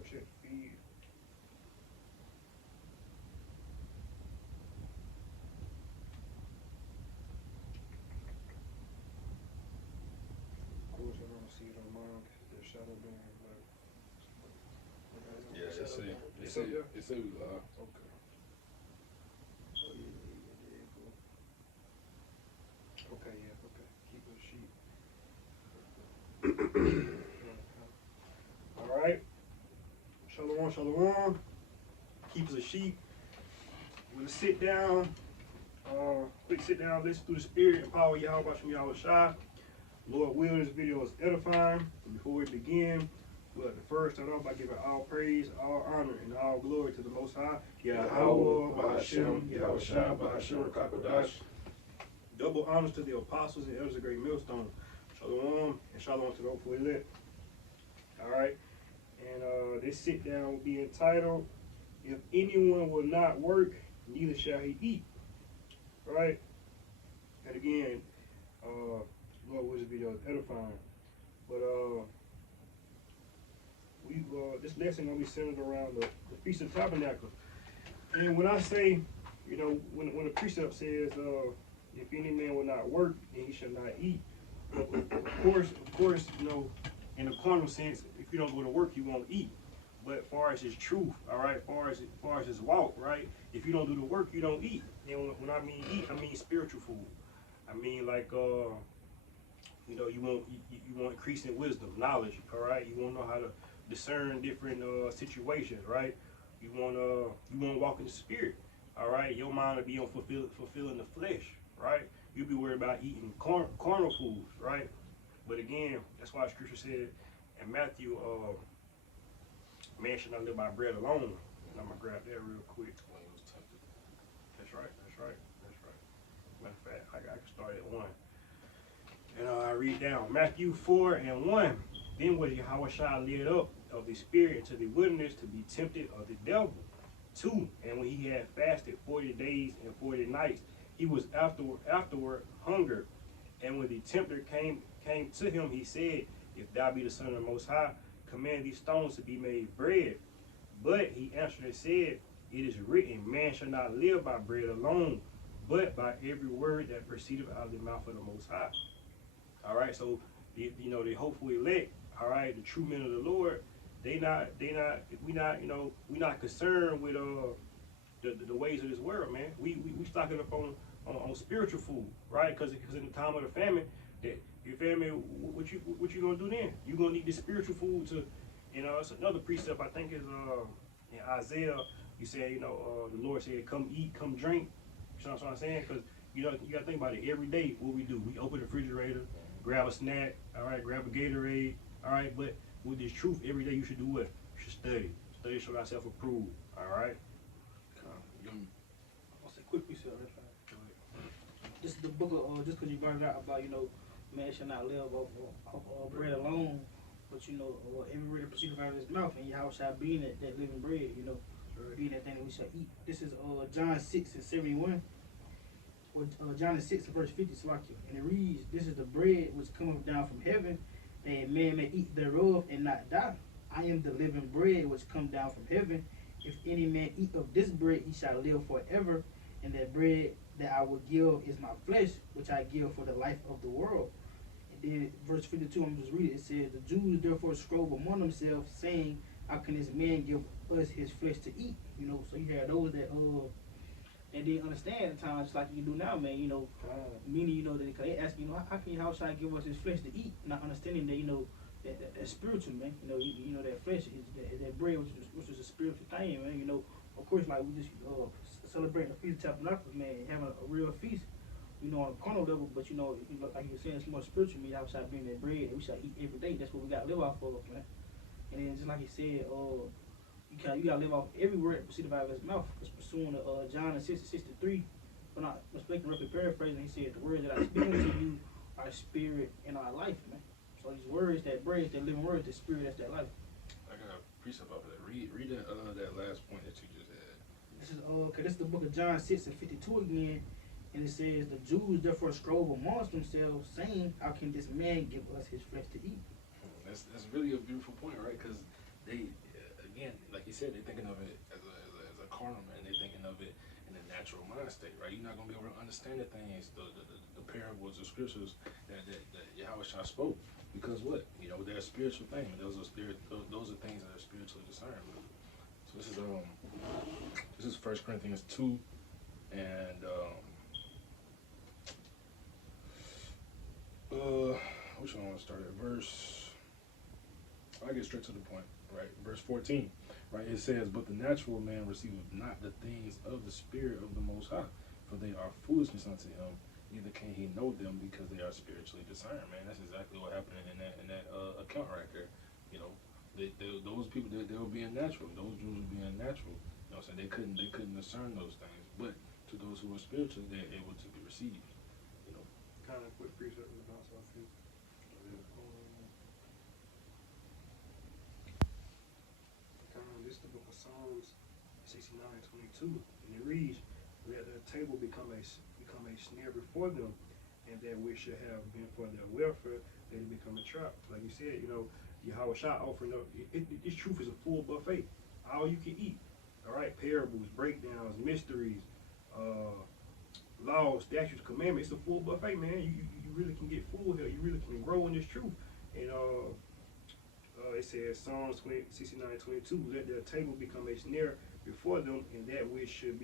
go check the feed. Of course, I don't see it on mine. The shadow band, but Yeah, shadow it's band. it. It's up there. It's we live. Okay. Oh yeah, yeah, cool. Okay, yeah, okay. Keep it sheep. All right. Shalom, shalom. Keep us a sheep. We're gonna sit down. Quick sit down, listen through the spirit and power of Yahweh Shem Yahweh Shai. Lord will, this video is edifying. And before we begin, we'll at the first start off by giving all praise, all honor, and all glory to the Most High. Yahweh, Bahashem, Yahweh Shai, Bahashem, Rakakodash. Double honors to the apostles and elders of Great Millstone. Shalom, and shalom to those who elect. All right. And this sit down will be entitled, If Anyone Will Not Work, Neither Shall He Eat. Right? And again, Lord, this video is edifying. But this lesson gonna be centered around the Feast of Tabernacles. And when I say, you know, when the precept says, if any man will not work, then he shall not eat. Of course, you know, in a carnal sense, if you don't go to work, you won't eat. But as far as his truth, all right, far as his walk, right, if you don't do the work, you don't eat. And when I mean eat, I mean spiritual food. I mean like you know, you want increase in wisdom, knowledge, all right. You want to know how to discern different situations, right. You want to walk in the spirit, all right. Your mind will be on fulfilling the flesh, right. You'll be worried about eating carnal foods, right. But again, that's why Scripture said in Matthew, man should not live by bread alone. And I'm gonna grab that real quick. That's right. Matter of fact, I can start at 1. And I read down Matthew 4:1. Then was Yahushua led up of the spirit into the wilderness to be tempted of the devil. 2. And when he had fasted 40 days and 40 nights, he was afterward hungered. And when the tempter came to him, he said, If thou be the Son of the Most High, command these stones to be made bread. But he answered and said, It is written, man shall not live by bread alone, but by every word that proceedeth out of the mouth of the Most High. All right, so the hopeful elect, all right, the true men of the Lord, we not concerned with the ways of this world, man. We stocking up on spiritual food, right? Because in the time of the famine, that your family, what you gonna do then? You gonna need the spiritual food to, you know. It's another precept I think is in Isaiah. You say, the Lord said, "Come eat, come drink." You know what I'm saying? Because you gotta think about it. Every day, what we do, we open the refrigerator, grab a snack, all right, grab a Gatorade, all right. But with this truth, every day you should do what? You should study, show thyself approved, all right. I'll say quick precept. This is the book of just because you brought it out about man shall not live off bread alone, but every word that proceeds out of his mouth, and Yahweh shall be in that living bread, being that thing that we shall eat. This is John 6:71. Or John 6 verse 50, and it reads, This is the bread which cometh down from heaven, that a man may eat thereof and not die. I am the living bread which come down from heaven. If any man eat of this bread, he shall live forever. And that bread that I will give is my flesh, which I give for the life of the world. And then verse 52, I'm just reading it. It says, The Jews therefore strove among themselves, saying, How can this man give us his flesh to eat? So you had those that didn't understand at the time, just like you do now, man. Meaning, that they ask, how can Yahweh give us his flesh to eat? Not understanding that, that's spiritual, man. That flesh is that bread, which is a spiritual thing, man. Of course, like we just celebrating the Feast of Tabernacles, man, having a real feast, on a carnal level, but like you were saying, it's more spiritual. Yahweh shall bring that bread, and we shall eat every day. That's what we got to live off of, man. And then just like he said, you gotta live off every word that proceeded out of his mouth. It's pursuing John 6:63. But not mistaken, roughly paraphrasing, he said, The words that I speak unto you are spirit and our life, man. So these words, that bread, that living word, that spirit, that's that life. I got a precept off of that. Read that last point that you just had. This is the book of John 6:52 again, and it says, The Jews therefore strove amongst themselves, saying, How can this man give us his flesh to eat? That's really a beautiful point, right? Because they again, like you said, they're thinking of it as a carnal man. They're thinking of it in a natural mind state, right? You're not gonna be able to understand the things, the parables, the scriptures that Yahweh Shah spoke, because what? You know, they're a spiritual thing. Those are things that are spiritually discerned. So this is 1 Corinthians 2, and which one I want to start at? I get straight to the point, right? Verse 14, right? It says, "But the natural man receiveth not the things of the Spirit of the Most High, for they are foolishness unto him. Neither can he know them, because they are spiritually discerned." Man, that's exactly what happened in that account right there. You know, those people they were being natural. Those Jews were being natural. You know what I'm saying? They couldn't discern those things. But to those who were spiritual, they're able to be received. You know, Kind of quick precept to bounce off here. This is the book of Psalms 69:22, and it reads, "Let the table become a snare before them, and that which should have been for their welfare, let it become a trap." Like you said, you know, Yahweh Shah offering up. This truth is a full buffet, all you can eat. All right, parables, breakdowns, mysteries, laws, statutes, commandments. It's a full buffet, man. You really can get full here. You really can grow in this truth. And it says Psalms 69:22, "Let their table become a snare before them, and that which should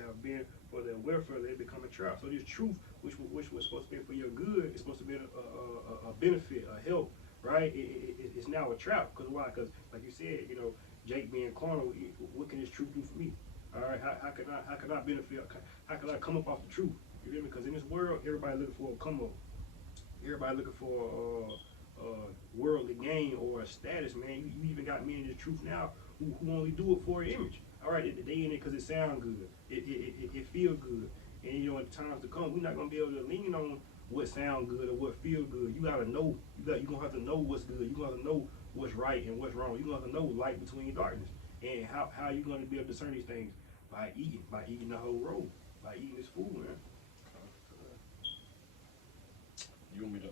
have been for their welfare, let it become a trap." So this truth, which was supposed to be for your good, is supposed to be a benefit, a help, right? It's now a trap. Because why? Because like you said, you know, Jake being carnal, what can this truth do for me? All right, how can I benefit? How can I come up off the truth? You feel me? Because in this world, everybody looking for a come up. Everybody looking for worldly gain or a status, man. You even got men in the truth now who only do it for an image. All right, they in it because it sound good. It feel good. And you know, in times to come, we're not gonna be able to lean on what sound good or what feel good. You gotta know. You gonna have to know what's good. You gonna have to know what's right and what's wrong. You gonna have to know light between darkness. And how you gonna be able to discern these things? By eating the whole roll, by eating this food, man. you want me to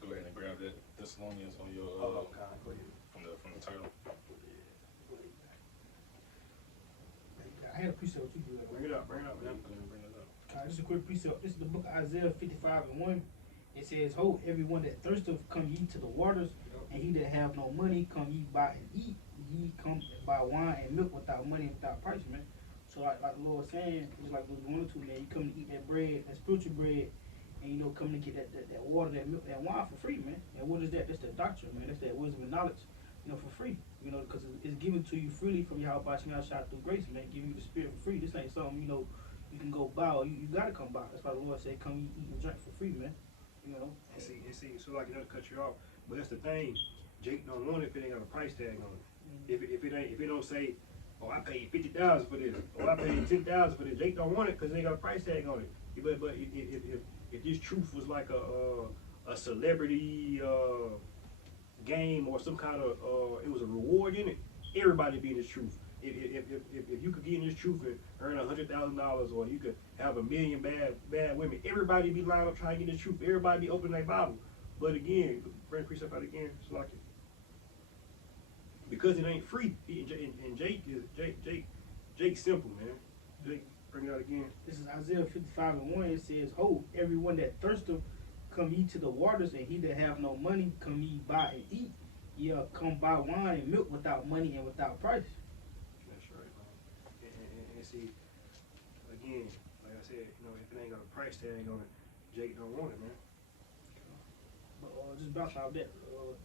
go ahead and grab that Thessalonians on your from the title? I had a precept what you do. Bring it up, Bring man. it up. Just a quick precept. This is the book of Isaiah 55:1. It says, "Ho, everyone that thirsteth, come ye to the waters, and he that have no money, come ye buy and eat. Ye come buy wine and milk without money and without price," man. So like the Lord was saying, just like we wanted to, man, you come to eat that bread, that spiritual bread, and you know, come to get that water, that milk, that wine for free, man. And what is that? That's the doctrine, man. That's that wisdom and knowledge, you know, for free. You know, because it's given to you freely from Yahweh Shah through grace, man. Giving you the spirit for free. This ain't something, you know, you can go buy or you gotta come buy. That's why the Lord said, "Come eat and drink for free, man." You know. And see, so like, not to cut you off, but that's the thing. Jake don't want it if it ain't got a price tag on it. If it don't say, "Oh, I paid $50,000 for this," or "I paid $10,000 for this," Jake don't want it because it ain't got a price tag on it. But if this truth was like a celebrity game or some kind of it was a reward in it, everybody be in this truth. If you could get in this truth and earn $100,000, or you could have 1,000,000 bad women, everybody be lined up trying to get this truth. Everybody be opening their Bible. But again, bring precept out again, it's like it. Because it ain't free. And Jake's simple, man. Jake, bring it out again. This is Isaiah 55:1. It says, "Ho, everyone that thirsteth, come ye to the waters, and he that have no money, come ye buy and eat. Ye come buy wine and milk without money and without price." That's right, man. And see, again, like I said, you know, if it ain't got a price tag on it, Jake don't want it, man. But just bounce out that,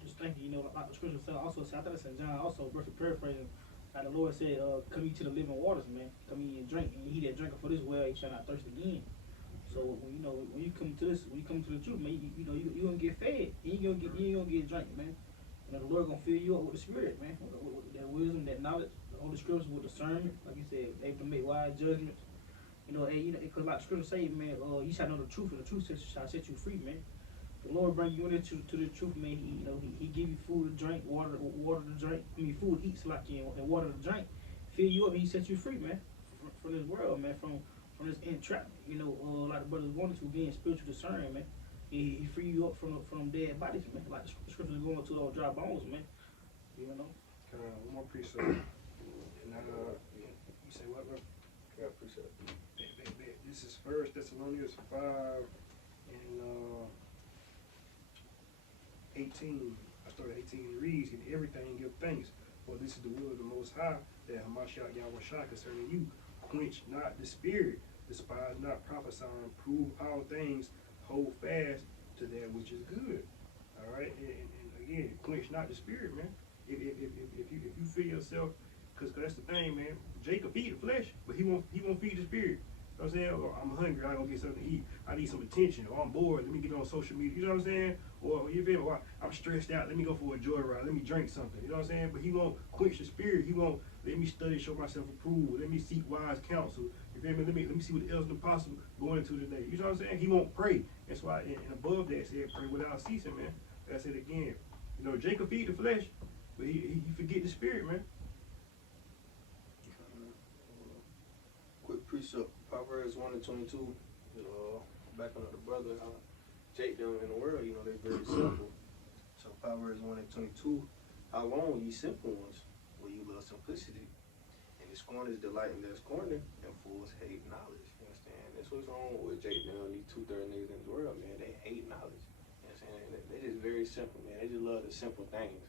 just thinking, you know, like the scripture said, also, I think it's in John, also, verse paraphrasing, like the Lord said, "Come ye to the living waters, man. Come ye and drink, and he that drinketh for this well, he shall not thirst again." So when you come to the truth, man, you know you gonna get fed. You ain't gonna get drink, man. You know, the Lord gonna fill you up with the Spirit, man, with that wisdom, that knowledge, the Holy Scriptures with discernment, like you said, able to make wise judgments. You know, because like the Scripture say, man, you shall know the truth, and the truth shall set you free, man. The Lord bring you into the truth, man. He give you food to drink, water to drink. I mean, food to eat, so like and water to drink. Fill you up, and he set you free, man, from this world, man, from this entrapment. You know, like the brothers wanted to gain spiritual discernment, man. He free you up from dead bodies, man. Like the scriptures going to those dry bones, man. You know. One more precept. And you say what? Yeah, precept. This is First Thessalonians 5 and 18. I started 18. It reads, "In everything give thanks, for this is the will of the Most High, that Hamashiach Yahweh concerning you. Quench not the spirit, despise not prophesying, prove all things, hold fast to that which is good." All right, and again, quench not the spirit, man. If you feel yourself, because that's the thing, man. Jacob feed the flesh, but he won't feed the spirit. You know what I'm saying? Or I'm hungry, I gotta get something to eat. I need some attention. Or I'm bored, let me get on social media. You know what I'm saying? Or you feel me? Or I'm stressed out, let me go for a joyride. Let me drink something. You know what I'm saying? But he won't quench the spirit. He won't let me study, show myself approval. Let me seek wise counsel. You feel me? Let me see what the else apostle going into today. You know what I'm saying? He won't pray. That's why, and above that said, pray without ceasing, man. Like I said again, you know, Jacob feed the flesh, but he forget the spirit, man. Quick precept, Proverbs 1 and 22. Back on the brother, Jake them in the world, they're very simple. So Proverbs 1 and 22. How long, ye simple ones, will you love simplicity? And the scorners delight in their scorning, and fools hate knowledge. You understand? That's what's wrong with Jake them, these 2/3 niggas in the world, man. They hate knowledge. You understand? They're just very simple, man. They just love the simple things.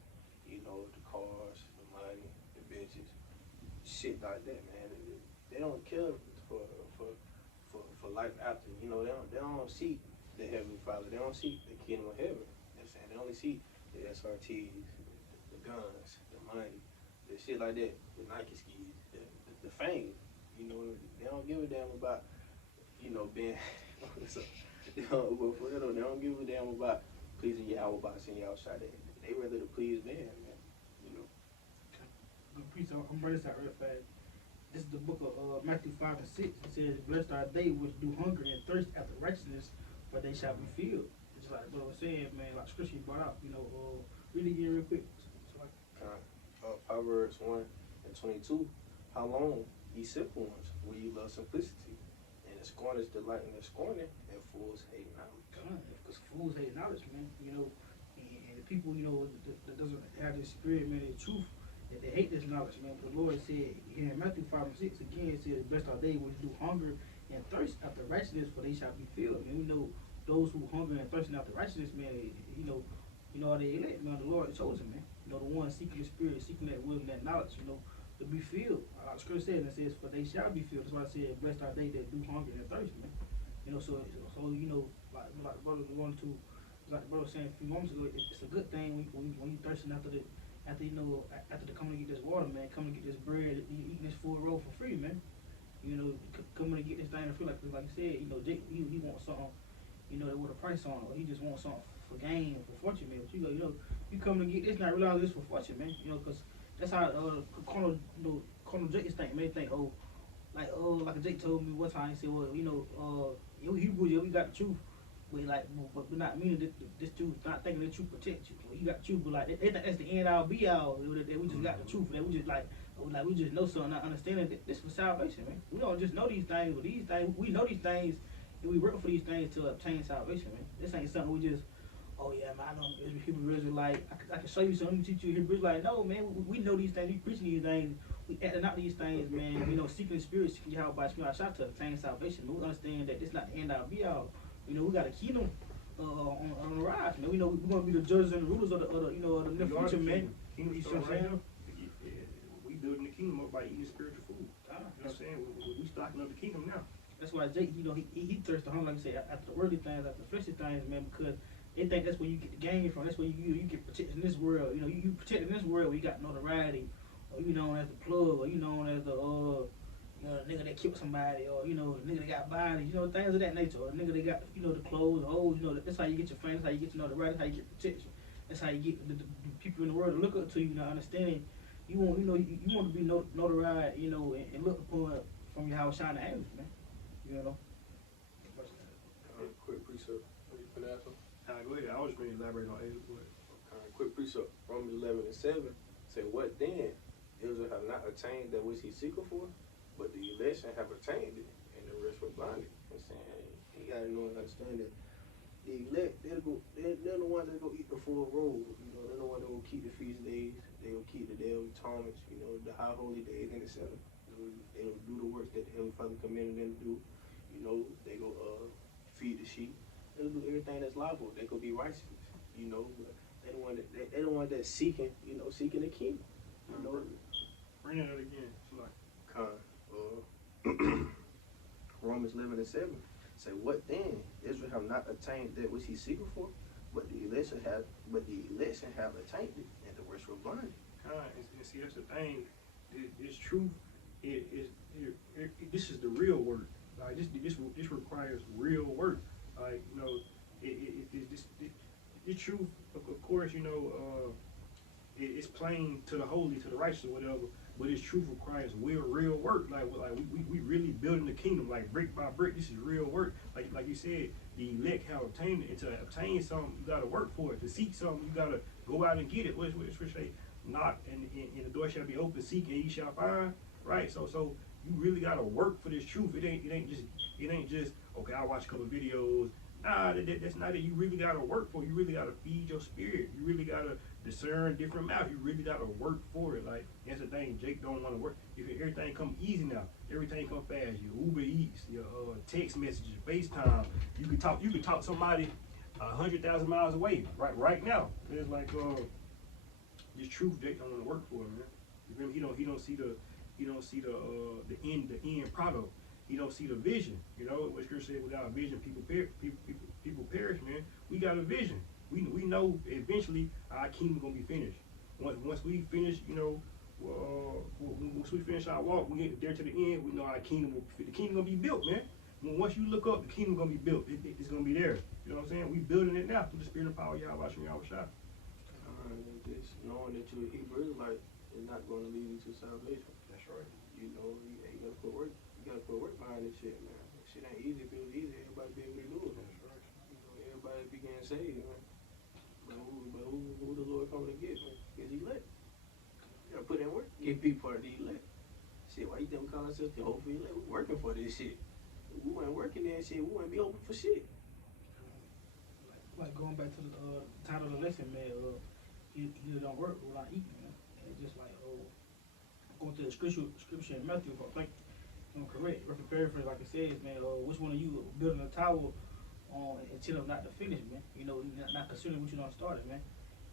The cars, the money, the bitches, shit like that, man. They don't care for life after. They don't seek the Heavenly Father. They don't seek the kingdom of heaven. You know what I'm saying? They only seek the SRTs, the guns, the money, the shit like that, the Nike skis, the fame. They don't give a damn about, being, they don't give a damn about pleasing Yahweh by seeing you outside. They rather to please man, man. Good priest, I'm bringing this out real fast. This is the book of Matthew 5 and 6. It says, "Blessed are they which do hunger and thirst after righteousness, for they shall be filled." It's like what I was saying, man, like scripture you brought out, read it again real quick. Proverbs 1 and 22. How long, ye simple ones, will you love simplicity? And the scorners delight in their scorning, and fools hate knowledge. Because fools hate knowledge, man. And the people, that doesn't have this spirit, man, the truth, that they hate this knowledge, man. But the Lord said here in Matthew 5 and 6 again, it says, "Blessed are they which do hunger and thirst after righteousness, for they shall be filled." Man, we know those who hunger and thirsting after righteousness, man, are they elect, man. The Lord chosen, man. The one seeking the spirit, seeking that wisdom, that knowledge, to be filled. Scripture says, it says, "For they shall be filled." That's why I said, "Blessed are they that do hunger and thirst," man. Like brother was going to, like the brother was saying a few moments ago, it's a good thing when you thirsting after the coming to get this water, man, coming to get this bread, eating this full roll for free, man. Coming to get this thing for free, like you said, Jake, he wants something, that with a price on it, or he just wants something for gain, for fortune, man. But you coming to get this, not realize this for fortune, man. Because that's how Colonel Jake think, man. Think, like Jake told me one time, he said, well, Hebrews, we got the truth. But we're not meaning that this truth, not thinking the truth protects you. Well, you got the truth, but they think that's the end all be all. That we just got the truth. That we just we just know something, not understanding that this for salvation, man. We don't just know these things, but these things we know these things, and we work for these things to obtain salvation, man. This ain't something we just, oh yeah, man, I know Hebrew Israelite. I can show you something, teach you Hebrew Israelite. No, man, we know these things. We preaching these things. We acting out these things, man. Seeking the spirit, seeking Yahweh by Spirit, shot to obtain salvation. But we understand that this not the end all be all. We got a kingdom on the rise, man. We know we're gonna be the judges and the rulers of the near future, man. You see what I'm saying? We building the kingdom up by eating spiritual food. You know what I'm saying? We stocking up the kingdom now. That's why Jake, he thirsts to hunger, like I said, after the worldly things, after the fleshly things, man, because they think that's where you get the gain from. That's where you get protected in this world. You protected in this world where you got notoriety, or you known as the plug, or you known as the the nigga that killed somebody, or the nigga that got bodies, things of that nature, or the nigga that got the clothes, the hoes, that's how you get your fame, that's how you get to know the right, that's how you get protection, that's how you get the people in the world to look up to you, understanding you want you want to be notoriety, and looked upon from your house shining angels, man. Quick precept. You finna ask him? Go ahead. I was going to elaborate on Asia. Quick precept. Romans 11 and 7 say, "What then? Israel have not attained that which he seeketh for, but the election have attained it, and the rest were blinded." I'm saying, you gotta know and understand that, the elect, they're the ones that go eat the full roll. You know, they're the ones that will keep the feast days. They will keep the day of atonement. You know, the high holy days in the center. They will do the works that the Heavenly Father commanded them to do. You know, they go feed the sheep. They'll do everything that's lawful. They could be righteous. You know, but they the one that's seeking. You know, seeking the kingdom. You know, Bring that again. It's like Romans 11:7 say, what then? Israel have not attained that which he seeketh for, but the election have attained it, and the rest were blinded. and see, that's the thing. This truth, this is the real work. Like this requires real work. Like you know, this truth, of course, you know, it's plain to the holy, to the righteous, or whatever. But this truth requires real work. Like we really building the kingdom, like brick by brick. This is real work. Like you said, the elect have obtained it. And to obtain something, you gotta work for it. To seek something, you gotta go out and get it. What say? Knock and the door shall be open. Seek and ye shall find. Right. So you really gotta work for this truth. It ain't just okay. I watch a couple videos. Nah, that's not it. You really gotta work for it. You really gotta feed your spirit. You really gotta discern different mouths. You really gotta work for it. Like that's the thing. Jake don't want to work. If everything come easy now, everything come fast. Your Uber Eats, your text messages, FaceTime. You can talk to somebody 100,000 miles away right now. It's like this truth. Jake don't want to work for it, man. You feel me? He don't see the end product. He don't see the vision. You know what Scripture said, without vision, people perish, man. We got a vision. We know eventually our kingdom gonna be finished. Once we finish, you know, once we finish our walk, we get there to the end. We know our the kingdom gonna be built, man. Once you look up, the kingdom gonna be built. It's gonna be there. You know what I'm saying? We building it now through the spirit and power of Yahweh Shah. Just knowing that you're a Hebrew Israelite is not going to lead you to salvation. That's right. You know, you gotta put work. You gotta put work behind this shit, man. This shit ain't easy. If it was easy, everybody be able to do it. That's right. You know, everybody be getting saved, man. But who the Lord coming to get, man? Is he elect? You gotta put in work. Get people part of the elect. Shit, why you think we call ourselves the hope for elect? We working for this shit. We weren't working that shit. We wouldn't be open for shit. Like going back to the title of the lesson, man. You don't work without eating, man. And just like going to the scripture in Matthew, I think I'm correct. Reference paraphrase, like it says, man. Which one of you building a tower until not to finish, man? You know, not considering what you done started, man.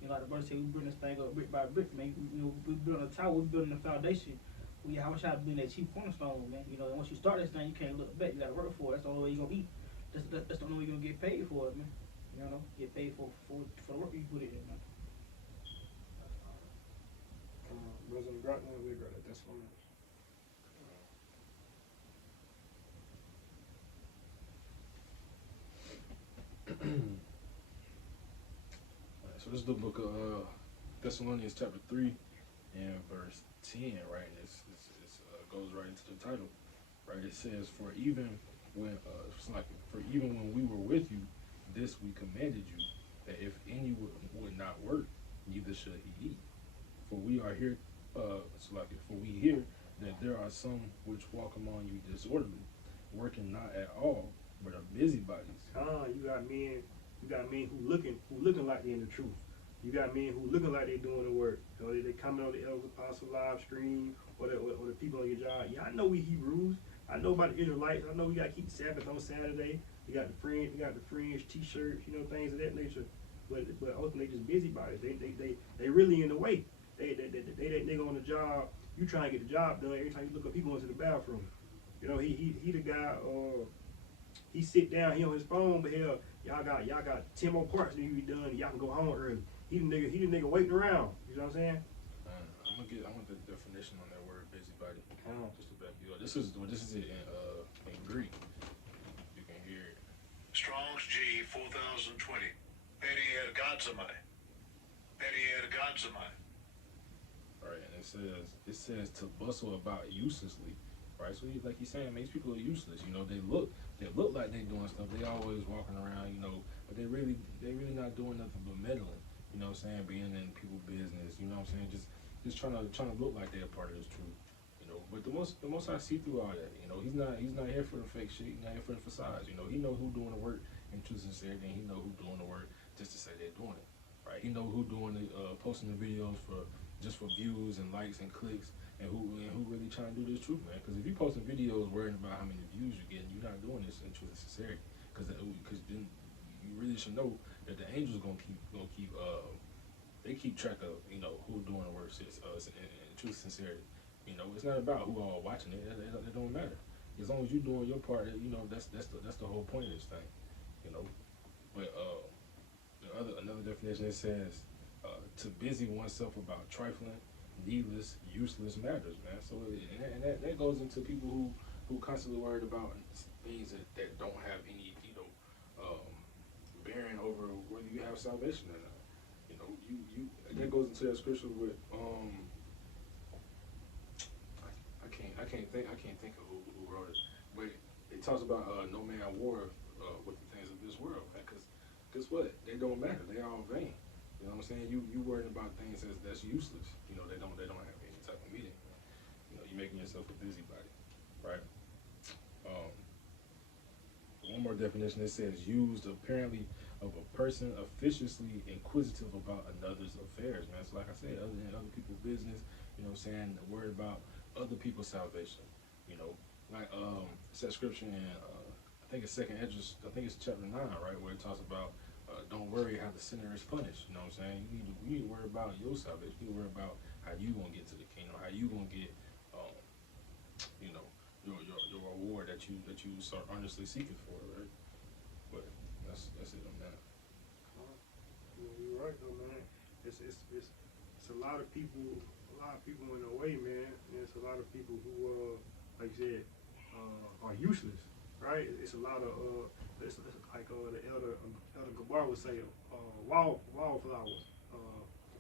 You know, like the brother said, we building this thing up brick by brick, man. You know, we building a tower, we building a foundation. I wish I'd been that chief cornerstone, man. You know, and once you start this thing, you can't look back. You gotta work for it. That's the only way you're gonna eat. That's the only way you're gonna get paid for it, man. You know, get paid for the work you put it in, man. Brothers and brothers, we got it. That's what it is. Alright, so this is the book of Thessalonians chapter 3 and verse 10, right? It goes right into the title, right? It says, for even when we were with you, this we commanded you, that if any would not work, neither should he eat. For we are here, for we hear that there are some which walk among you disorderly, working not at all, but are busybodies. You got men who looking like they in the truth. You got men who looking like they doing the work. You know, they coming on the Elders Apostle live stream or the people on your job. Yeah, I know we Hebrews. I know about the Israelites. I know we got to keep the Sabbath on Saturday. We got the fringe T-shirts, you know, things of that nature. But ultimately, just busybodies. They really in the way. They go on the job. You trying to get the job done. Every time you look up, he going to the bathroom. You know, he the guy. He sit down. He on his phone, but hell, y'all got 10 more parts that you be done. And y'all can go home early. He the nigga waiting around. You know what I'm saying? I want the definition on that word busybody. Just to back you up. This is it in Greek. You can hear it. Strong's G 4020. Periergazomai. Periergazomai. Right, and it says to bustle about uselessly, right? So like he's saying, these people are useless. You know, they look like they doing stuff. They always walking around, you know, but they really not doing nothing but meddling. You know what I'm saying? Being in people's business. You know what I'm saying? Just trying to look like they're a part of this truth. You know, But the most I see through all that, you know, he's not here for the fake shit. He's not here for the facades. You know, he know who doing the work in true sincerity, and he know who doing the work just to say they're doing it, right? He know who doing the posting the videos for just for views and likes and clicks, and who really trying to do this truth, man. Because if you posting videos worrying about how many views you're getting, you're not doing this in truth and sincerity. Because then you really should know that the angels gonna keep they keep track of, you know, who doing the work in truth and sincerity. You know, it's not about who all watching it. It don't matter. As long as you doing your part, you know, that's the whole point of this thing. You know, but another definition, it says to busy oneself about trifling, needless, useless matters, man. So and that goes into people who constantly worried about things that don't have any, you know, bearing over whether you have salvation or not. You know, you that goes into that scripture with I can't think of who wrote it, but it talks about no man war with the things of this world, man. Because guess what? They don't matter. They all vain. You know what I'm saying? You worrying about things that's useless. You know, they don't have any type of meaning. You know, you're making yourself a busybody, right? One more definition. It says used apparently of a person officiously inquisitive about another's affairs, man. So like I said, other people's business. You know what I'm saying? Worried about other people's salvation. You know, like it's that scripture in I think it's second Esdras, I think it's chapter 9, right, where it talks about don't worry how the sinner is punished. You know what I'm saying? You need to worry about your salvation. You need to worry about how you gonna get to the kingdom, how you gonna get you know, your reward that you start earnestly seeking for, right? But that's it on that. You're right though, man. It's a lot of people in the way, man. And it's a lot of people who like you said are useless, right? It's a lot of it's like the elder Gabar would say wallflowers,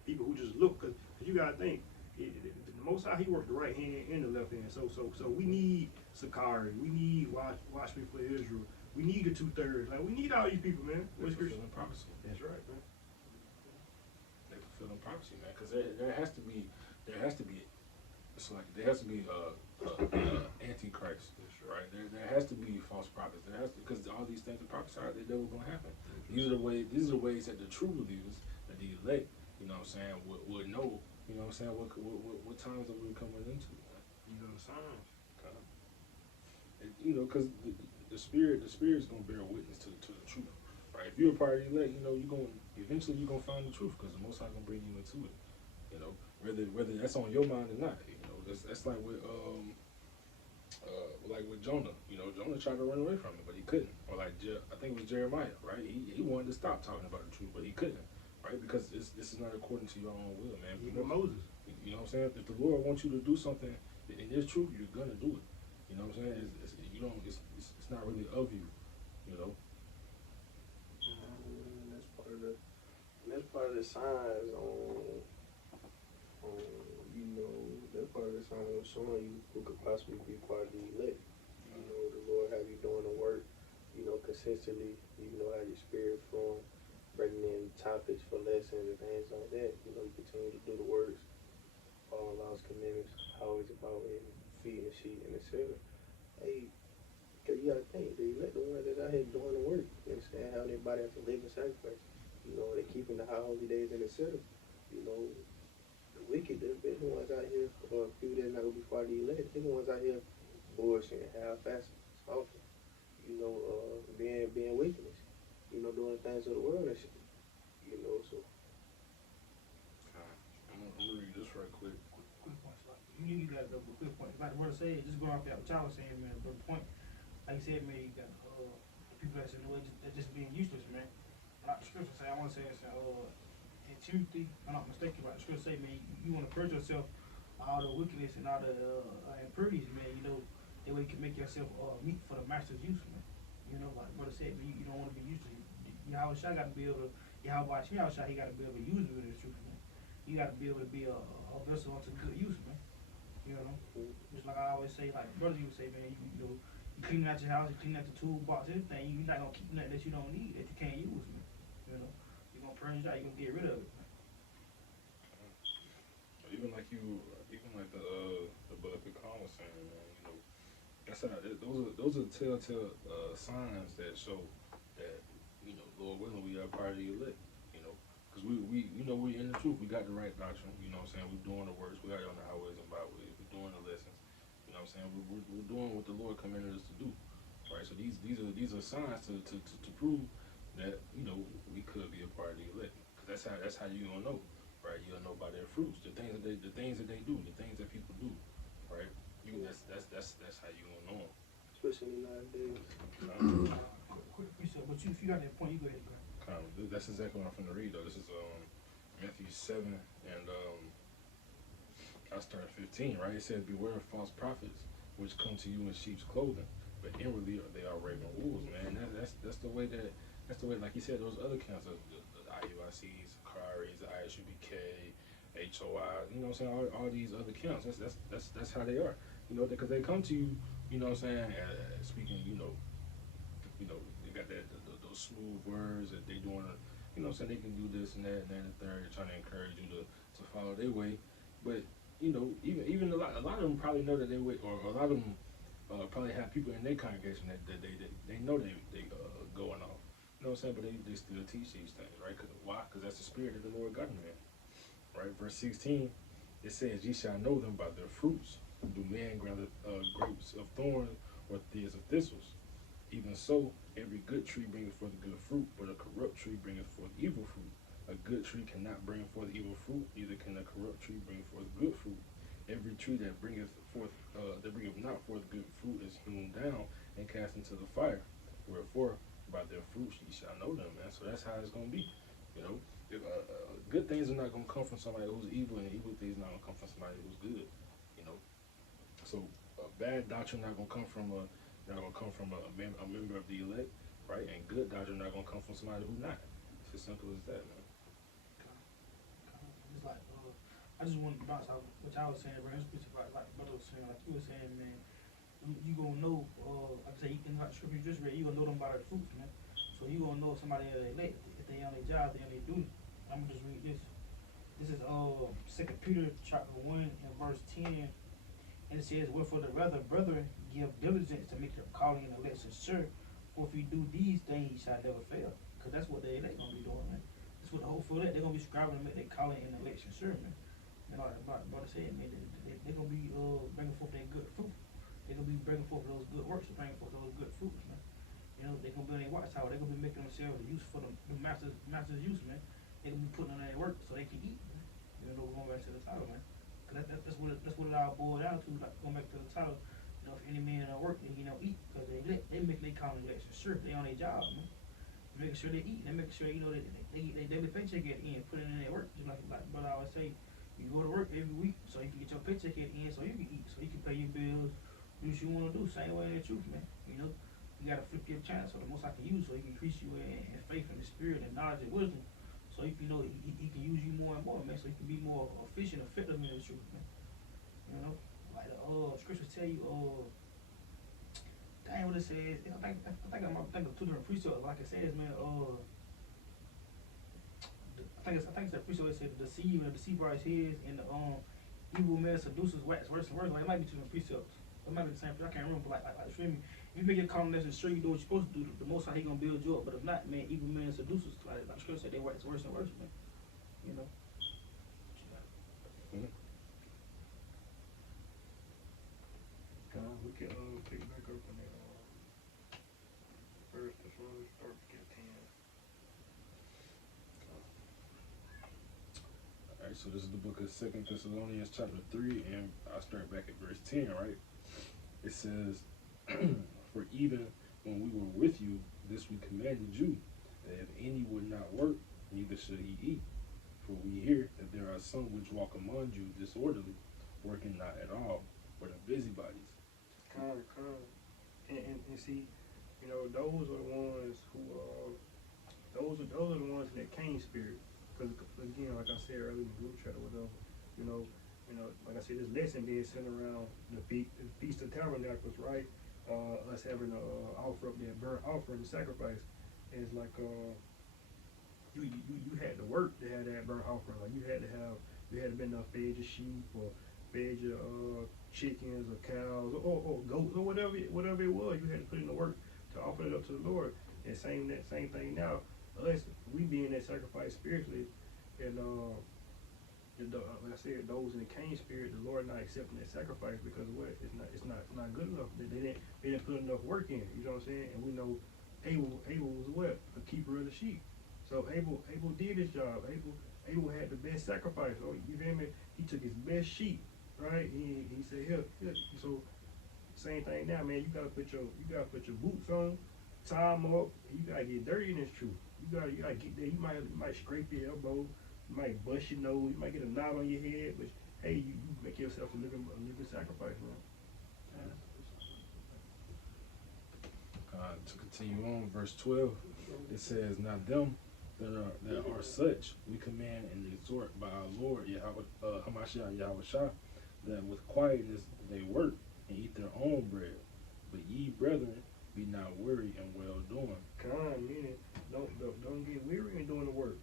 people who just look, cause you gotta think. The Most High, he worked the right hand and the left hand. So we need Sakari. We need Watch Me for Israel. We need the 2/3. Like, we need all these people, man. They're fulfilling prophecy. That's right, man. They're fulfilling prophecy, man. Because there has to be. It's like there has to be antichrist, right? There has to be false prophets. There has to, because all these things are prophesied, they never gonna happen. These are the ways that the true believers, that the elect, you know what I'm saying, would know. You know what I'm saying? What times are we coming into? You know, signs. You know, because the spirit's gonna bear witness to the truth, right? If you're a part of the elect, you know, eventually you're gonna find the truth, because the Most High gonna bring you into it. You know, whether that's on your mind or not. You know, that's like with Jonah. You know, Jonah tried to run away from it, but he couldn't. Or like I think it was Jeremiah, right? He wanted to stop talking about the truth, but he couldn't. Right, because this is not according to your own will, man. Even Moses. You know what I'm saying? If the Lord wants you to do something, and it's true, you're gonna do it. You know what I'm saying? It's not really of you. You know. That's part of the signs on you know, that's part of the signs on showing you who could possibly be part of the elect. You know, the Lord have you doing the work, you know, consistently. You know, have your spirit flowing, bringing in topics for lessons and things like that. You know, you continue to do the works, follow laws, commandments, always about feeding the sheep and etc. Hey, cause you gotta think, the elect, the ones that's out here doing the work, you understand how everybody has to live and sacrifice. You know, they keeping the high holy days and etc. You know, the wicked, they're the ones out here, or people that's not gonna be part of the elect, they're the ones out here bullshitting, half-assing, scoffing, you know, being wickedness. You know, doing things of the world and shit. You know, so. I'm gonna read this right quick. Quick point, like, you got a quick point. Like the brother said, just go off that what y'all was saying, man. But the point, like you said, man, you got people that's in the way that just being useless, man. Like the scripture say, I want to say it's in Timothy, if I'm not mistaken, right? The scripture say, man, you want to purge yourself all the wickedness and all the impurities, man. You know, that way you can make yourself meet for the master's use, man. You know, like brother said, man, you don't want to be useless. Yahweh Shai got to be able to, he got to be able to use it with his truth, man. You got to be able to be a vessel unto good use, man. You know, just like I always say, like brothers you would say, man, you know, you clean out your house, you clean out the toolbox, everything. You're not gonna keep nothing that you don't need, that you can't use, man. You know, you're gonna purge it out, you're gonna get rid of it, man. Even like the But Pecan was saying, man, you know, that's how those are telltale signs that show that, you know, Lord willing, we are part of the elect. You know, because we you know we're in the truth. We got the right doctrine. You know what I'm saying? We're doing the works. We are on the highways and byways. We're doing the lessons. You know what I'm saying? We're doing what the Lord commanded us to do. Right. So these are signs to prove that, you know, we could be a part of the elect. Because that's how you gonna know. Right. You'll know by their fruits. The things that they do. The things that people do. Right. That's how you gonna know them. Especially nowadays. Quick precept, but if you got that point, you go ahead. That's exactly what I'm finna read though. This is Matthew 7 and I start at 15, right? It says, "Beware of false prophets, which come to you in sheep's clothing, but inwardly they are raven wolves." Man, that's the way like you said, those other camps, the IUICs, Karis, the ISUBK, HOI, you know what I'm saying? All these other camps. That's how they are. You know, because they come to you, you know what I'm saying, speaking, you know, they got those smooth words that they doing, you know what I'm saying, they can do this and that and then the third, trying to encourage you to follow their way. But, you know, even a lot of them probably know that they way, or a lot of them probably have people in their congregation that they know they going off. You know what I'm saying? But they still teach these things, right? Why? Because that's the spirit of the Lord God in them. Right? Verse 16, it says, "Ye shall know them by their fruits. Do men gather grapes of thorns or thistles of thistles? Even so, every good tree bringeth forth good fruit, but a corrupt tree bringeth forth evil fruit. A good tree cannot bring forth evil fruit, neither can a corrupt tree bring forth good fruit. Every tree that bringeth not forth good fruit is hewn down and cast into the fire. Wherefore, by their fruits ye shall know them." Man. So that's how it's gonna be. You know, if, good things are not gonna come from somebody who's evil, and evil things are not gonna come from somebody who's good. You know, so bad doctrine not gonna come from a member of the elect, right? And good doctrine not gonna come from somebody who not. It's as simple as that, man. It's like, I just want to bounce out what y'all was saying, bro. It's like brother was saying, like you were saying, man. You gonna know, like I say, in that scripture you just read, you gonna know them by their fruits, man. So you gonna know if somebody elect, if they on their job, they on their duty. I'm gonna just read this. This is 2 Peter chapter 1 and verse 10. And it says, "Wherefore the rather, brethren, give diligence to make your calling and election sure. For if you do these things, you shall never fail." Because that's what they elect gonna be doing, man. That's what the hope for that. They're gonna be striving to make their calling and election sure, man. And like about to say, man, they're gonna be bringing forth their good fruit. They're gonna be bringing forth those good works, bringing forth those good fruits, man. You know, they're gonna be in their watchtower. They're gonna be making themselves use for the master's use, man. They're gonna be putting on their work so they can eat, man. You know, going back to the title, man. That's what it all boiled down to. Like going back to the title, you know, if any man don't work, then he don't eat, because they make their calling election sure. They on their job, man. Making sure they eat. They making sure, you know, they get their daily paycheck at the end, putting in their work. Just like brother I always say, you go to work every week so you can get your paycheck at the end, so you can eat, so you can pay your bills, do what you want to do. Same way in the truth, man. You know, you gotta flip your chance so the most I can use, so he can increase you in faith and the spirit and knowledge and wisdom. So you know he can use you more and more, man. So you can be more efficient, effective in the truth, man. You know, like the scriptures tell you, dang what it says. I think of two different precepts. Like it says, man, I think it's that precept that said the deceiver is his, and the evil man seduces wax worse and worse. Like it might be two different precepts. It might be the same. I can't remember. But like feel me? If you make your calling lesson sure you do what you're supposed to do, the most high he gonna build you up. But if not, man, evil man seduces. Like the scripture said, they wax worse and worse, man. You know. Mm-hmm. We can pick back up on that first as well as start to get 10. Alright, so this is the book of 2 Thessalonians chapter 3, and I'll start back at verse 10, right? It says, "For even when we were with you, this we commanded you, that if any would not work, neither should he eat. For we hear that there are some which walk among you disorderly, working not at all, but are busybodies." And see, you know, those are the ones who those are the ones in that Cain spirit. Because again, like I said earlier in the group chat or whatever, you know, like I said, this lesson being centered around the Feast of Tabernacles, right? Us having to offer up that burnt offering and sacrifice. And it's like you had to work to have that burnt offering. Like you had to be enough fed your sheep or fed your chickens or cows or goats or whatever it was. You had to put in the work to offer it up to the Lord. And that same thing now. Us, we being that sacrifice spiritually, and like I said, those in the Cain spirit, the Lord not accepting that sacrifice because what? It's not good enough. They didn't put enough work in. You know what I'm saying? And we know Abel was what? A keeper of the sheep. So Abel did his job. Abel had the best sacrifice. So you feel me? He took his best sheep, right? He said, here. So same thing now, man. You gotta put your boots on, tie them up. You gotta get dirty in this truth. You gotta get there. You might scrape your elbow. You might bust your nose. You might get a knot on your head. But hey, you make yourself a living sacrifice, man. To continue on, verse 12, it says, "Now them that are such, we command and exhort by our Lord Hamashiach Yahushua, that with quietness they work and eat their own bread. But ye, brethren, be not weary in well doing." Kind, meaning don't get weary in doing the work,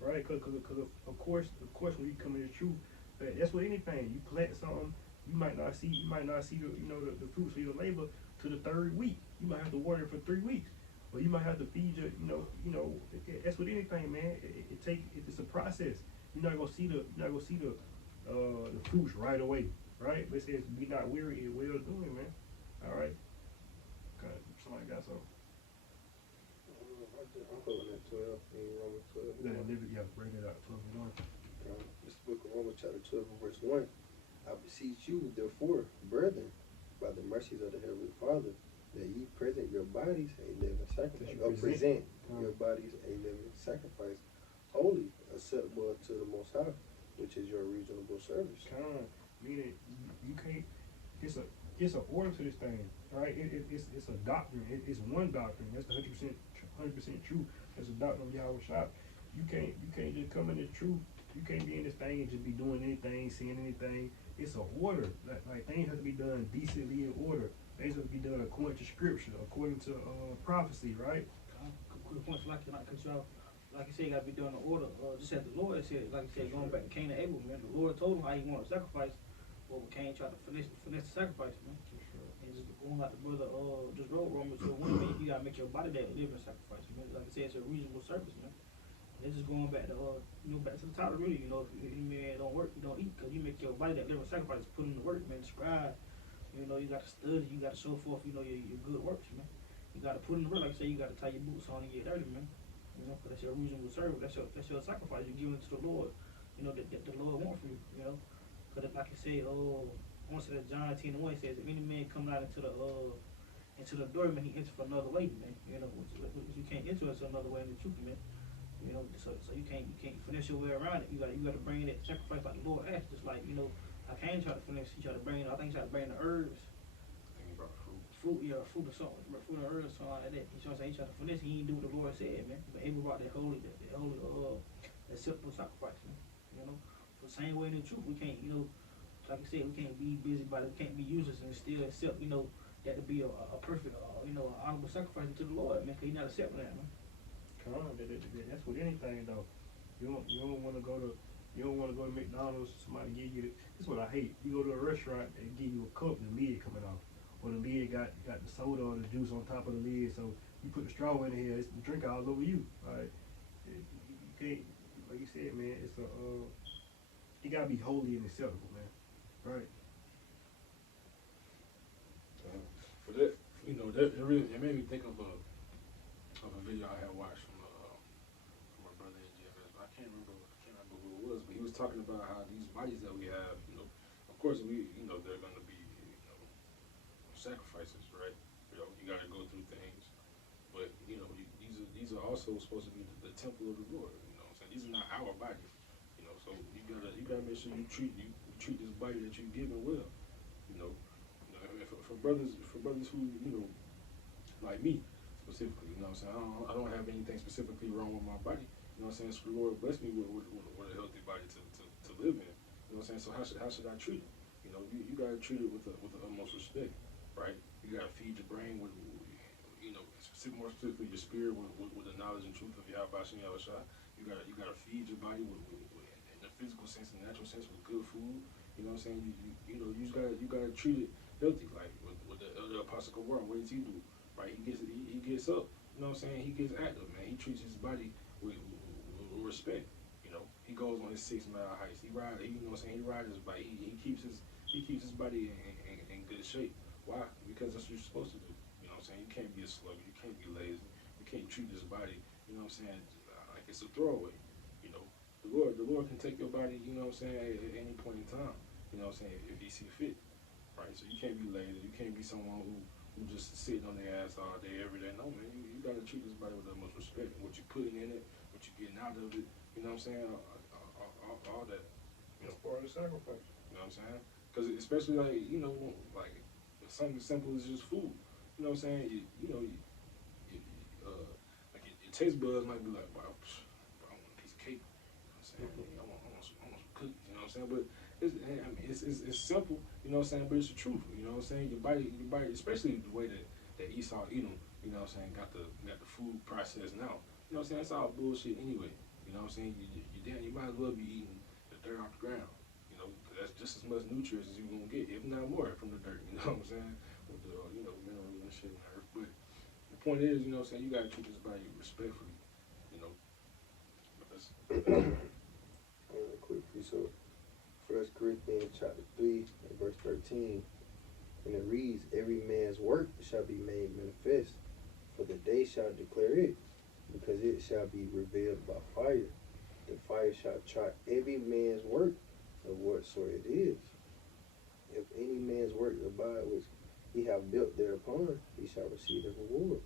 right? Because of course when you come into truth, that's what anything. You plant something, you might not see the fruits of your labor to the third week. You might have to water it for 3 weeks, or you might have to feed your that's what anything, man. It's a process. You're not gonna see the fruits right away, right? But it says be not weary in well doing, man. All right. Okay, somebody got something. I'm pulling at 12 in Romans 12. Bring it out. 12 This book of Romans chapter 12 verse 1. I beseech you, therefore, brethren, by the mercies of the Heavenly Father, that ye present your bodies a living sacrifice, or present your bodies a living sacrifice, holy, acceptable to the Most High, which is your reasonable service. Meaning you can't. It's an order to this thing, right? It's a doctrine. It's one doctrine. That's 100% true. It's a doctrine of Yahweh Shop. You can't just come in the truth. You can't be in this thing and just be doing anything, saying anything. It's an order. Like things have to be done decently in order. Things have to be done according to scripture, according to prophecy, right? Quick points, like cut you off. Like you said, you gotta be done in order. Just as the Lord said, like you said, going back to Cain and Abel, man. The Lord told him how he wanted to sacrifice, but Cain tried to finesse the sacrifice, man. And just going like the brother just wrote Romans 12, man, you gotta make your body that living sacrifice, man. Like I said, it's a reasonable service, man. And it's just going back to back to the title, really. You know, if any man don't work, you don't eat, because you make your body that living sacrifice, put in the work, man. Scribe. You know, you got to study, you got to show forth, your good works, man. You got to put in the work, like I say, you got to tie your boots on and get dirty, man. You know, because that's your reasonable service, that's your sacrifice you're giving to the Lord, that the Lord wants from you, you know. Because like I say, once in John 10:1, it says, if any man come out into the door, man, he enters for another way, man. You know, you can't enter into another way in the truth, man. You know, so you can't finesse your way around it. You got to bring in that sacrifice like the Lord asked, just like, I can't try to finesse. He tried to bring in, I think he tried to bring in the herbs. I think he brought fruit. Fruit or something. Fruit or herbs, something like that. He tried to finesse. He didn't do what the Lord said, man. But Abel brought that holy, acceptable sacrifice, man. You know, the same way in the truth, we can't, like I said, we can't be busybody. We can't be useless and still accept, that to be a perfect, honorable sacrifice to the Lord, man. Because He's not accepting that, man. That's with anything though. You don't want to go to McDonald's. Somebody give you this is what I hate. You go to a restaurant and give you a cup and the lid coming off, or the lid got the soda or the juice on top of the lid. So you put the straw in here, it's the drink all over you. Right? You can't, like you said, man. It's you gotta be holy and acceptable, man. Right? For that, it made me think of a video I had watched from my brother in GMS. I can't remember who it was, but he was talking about how these bodies that we have, of course they're going to be, sacrifices, right? You got to go through things, but these are also supposed to be the temple of the Lord. You know what I'm saying? These are not our bodies, So you gotta make sure you treat this body that you're given well. For brothers who like me specifically, I don't have anything specifically wrong with my body. So the Lord bless me with a healthy body to live in. So how should I treat it? You gotta treat it with the utmost respect, right? You gotta feed your brain with more specifically your spirit with the knowledge and truth of Yahweh Shem Yahushua. You gotta feed your body with in the physical sense and natural sense with good food. You know what I'm saying? You gotta treat it healthy. Like with the Apostle War, what does he do? Right? He gets up. You know what I'm saying? He gets active, man. He treats his body with respect. You know, he goes on his 6 mile hikes. You know what I'm saying? He rides his bike. He keeps his body in good shape. Why? Because that's what you're supposed to do. You know what I'm saying? You can't be a slugger. You can't be lazy. You can't treat this body, you know what I'm saying, like it's a throwaway. You know, the Lord can take your body, you know what I'm saying, at any point in time. You know what I'm saying, if He see fit. Right? So you can't be lazy. You can't be someone who just sitting on their ass all day, every day. No, man. You got to treat this body with the most respect. What you putting in it, what you getting out of it. You know what I'm saying? All that. It's part of the sacrifice. You know what I'm saying? Because especially like, you know, like something as simple as just food. You know what I'm saying? Like your taste buds might be like, wow, I want a piece of cake. You know what I'm saying? I want some cookies. You know what I'm saying? But it's simple. You know what I'm saying? But it's the truth. You know what I'm saying? Your body, especially the way that Esau eat them. You know what I'm saying? Got the food processed now. You know what I'm saying? That's all bullshit anyway. You know what I'm saying? You might as well be eating the dirt off the ground. You know, that's just as much nutrients as you're gonna get, if not more, from the dirt. You know what I'm saying? With the minerals and shit in the earth. But the point is, you know what I'm saying? You gotta treat this body respectfully. You know. But that's A quick precept. 1 Corinthians chapter 3 and verse 13. And it reads, every man's work shall be made manifest, for the day shall declare it, because it shall be revealed by fire. The fire shall try every man's work of what sort it is. If any man's work abide which he have built thereupon, he shall receive a reward.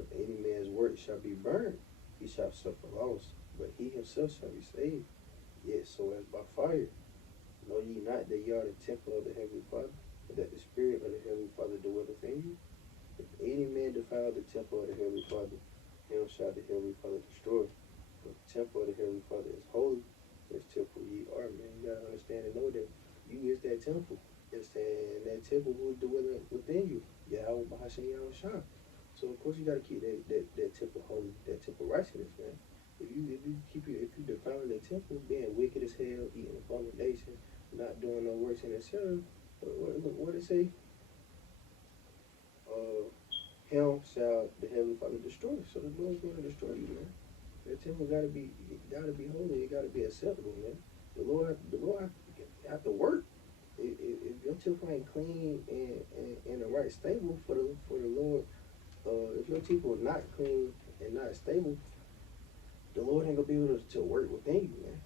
If any man's work shall be burned, he shall suffer loss, but he himself shall be saved, yet so as by fire. Know ye not that ye are the temple of the Heavenly Father, and that the Spirit of the Heavenly Father dwelleth in you? If any man defile the temple of the Heavenly Father, him shall the Heavenly Father destroy. For the temple of the Heavenly Father is holy, which temple ye are. Man, you gotta understand and know that you is that temple. And that temple will dwell within you. Yahweh Bahashem Yahweh Shah. So of course you gotta keep that temple holy, that temple righteousness, man. If you defiling the temple, being wicked as hell, eating abomination, not doing no works in itself, what it say? Him shall the Heavenly Father destroy. So the Lord's going to destroy you, man. The temple gotta be holy. It gotta be acceptable, man. The Lord have to work. If your temple ain't clean and in the right stable for the Lord, if your temple is not clean and not stable, the Lord ain't gonna be able to work within you, man.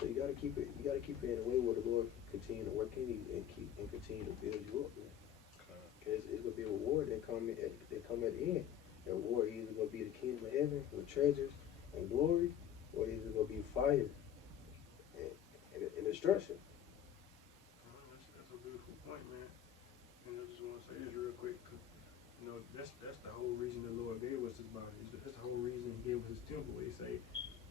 So you gotta keep it in a way where the Lord continue to work in you and continue to build you up, man. Cause it's gonna be a reward that come at the end. That reward either gonna be the kingdom of heaven with treasures and glory, or either gonna be fire and destruction. That's a beautiful point, man. And I just want to say this real quick. You know, that's the whole reason the Lord gave us His body. That's the whole reason He gave us His temple. He say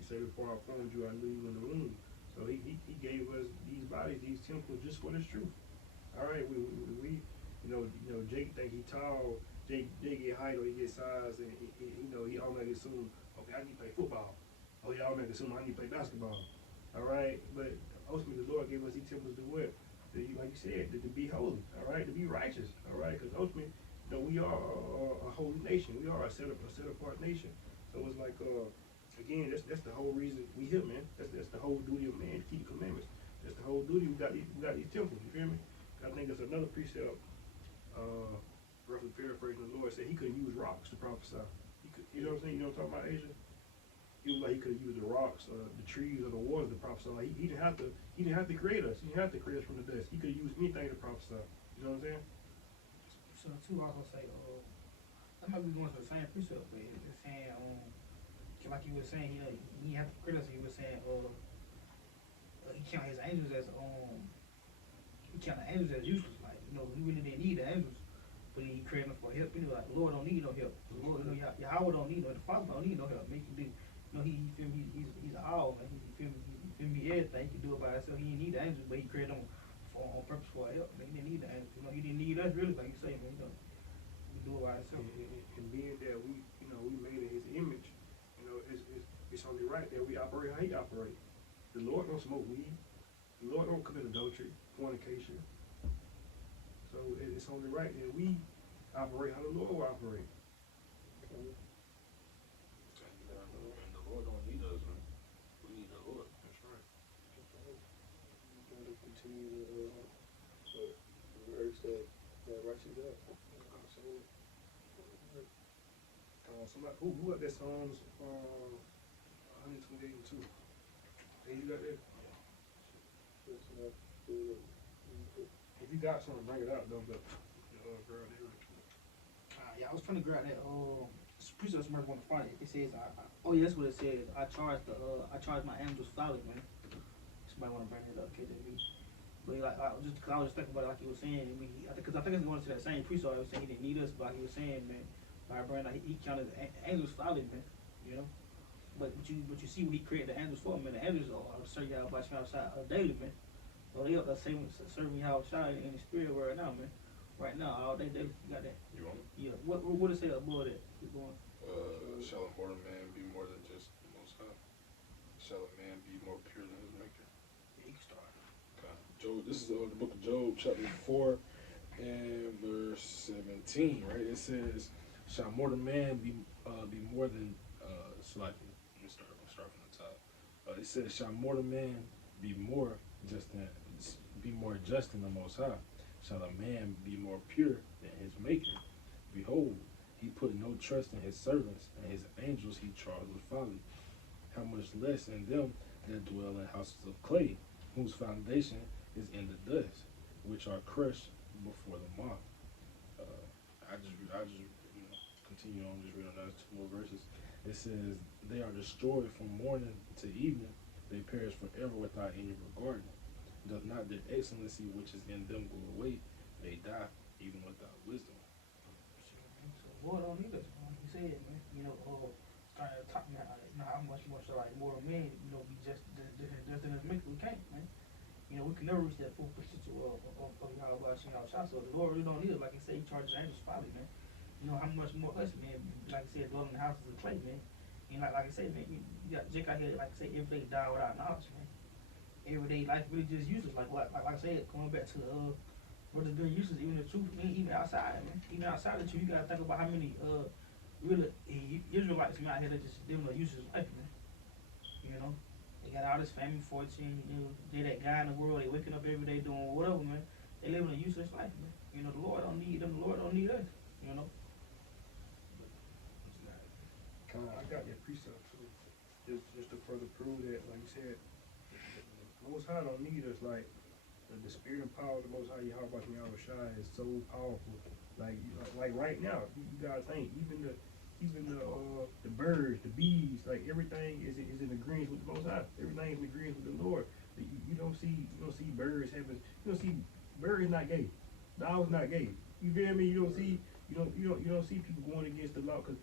before I formed you, I knew you in the womb. So He gave us these bodies, these temples, just for this truth. All right, we Jake think he tall. Jake get height or he get size, and he automatically assume, okay, I need to play football. Oh, he automatically assume I need to play basketball. All right, but ultimately the Lord gave us these temples to what? Like you said, to be holy. All right, to be righteous. All right, because ultimately, we are a holy nation. We are a set apart nation. So it's like, again, that's the whole reason we here, man. That's the whole duty of man, to keep the commandments. That's the whole duty. We got these temples. You feel me? I think there's another precept. Roughly paraphrasing, the Lord said He could use rocks to prophesy. He could, you know what I'm saying? You know what I'm talking about, Asia? He was like He could use the rocks, the trees, or the waters to prophesy. Like he didn't have to create us. He didn't have to create us from the dust. He could use anything to prophesy. You know what I'm saying? So too, I was gonna say, that might be going to the same precept, but it's saying, like you were saying, he have to create us. He was saying, he count his angels as useless. Like, he really didn't need the angels, but he created them for help. Like the Lord don't need no help. The Lord, Yahweh don't need no. The Father don't need no help. He can do. He feel me. He's all, man. He feel me. Everything he can do it by himself. He didn't need the angels, but he created them on purpose for help. Man, he didn't need the angels. He didn't need us really, like you say, man. He do it by himself. And being that we made in His image, it's only right that we operate how He operates. The Lord don't smoke weed. The Lord don't commit adultery, fornication. So it's only right that we operate how the Lord will operate. And the Lord don't need us, man. We need the Lord. That's right. Gotta continue to urge that righteous act. Somebody who got that Psalms 128 and 2? Hey, you got that? If you got something, bring it out though. But girl, they really Yeah, I was trying to grab that. Precept Smurf on the Friday. It says, oh yeah, that's what it says. I charged my angels folly, man. Somebody want to bring that up, KJV. But like, I was just thinking about it, like he was saying. Because I think it's going to that same precept. I was saying he didn't need us, but like he was saying, man, by Brandon, like, he counted the angels folly, man. You know. But you see what he created the angels for, man. The angels are serving y'all by outside daily, man. So they up there serving y'all outside in the spirit world now, man. Right now, all day daily. You got that? You want it? Yeah. What it say above that? Keep going. Shall a mortal man be more than just the Most High? Shall a man be more pure than his maker? Yeah, you can start. Okay. Job. This is the book of Job, chapter 4 and verse 17. Right? It says, "Shall mortal man be more than slightly?" Let me start from the top. It says, "Shall mortal man be more just than the Most High? Shall a man be more pure than his maker? Behold, he put no trust in his servants, and his angels he charged with folly. How much less in them that dwell in houses of clay, whose foundation is in the dust, which are crushed before the moth." I just continue on, just read on those 2 more verses. It says, "They are destroyed from morning to evening; they perish forever without any regard. Doth not their excellency which is in them go away? They die even without wisdom." So Lord don't need us, man. He said, man. You know, starting to talk about how much more so like mortal men, be just in his maker. We can't, man. We can never reach that full potential of Yahweh outside. So the Lord really don't need us. Like he said, he charges angels folly, man. How much more us, man, like I said, dwelling in the houses of clay, man. Like I said, man, you got Jake out here, like I said, every day die without knowledge, man. Everyday life really just useless. Like I said, going back to what is doing useless, even the truth, even outside, man. Even outside the truth, you gotta think about how many really Israelites out here that just living a useless life, man. They got all this family, fortune, they that guy in the world, they waking up every day doing whatever, man. They living a useless life, man. The Lord don't need them, the Lord don't need us, I got that precept too, just to further prove that, like you said, the Most High don't need us. Like the spirit and power of the Most High Yahweh Shai is so powerful. Like right now, you gotta think, even the birds, the bees, like everything is in agreement with the Most High. Everything is in agreement with the Lord. You don't see birds having, birds not gay, dogs not gay. You feel me? You don't see people going against the law, because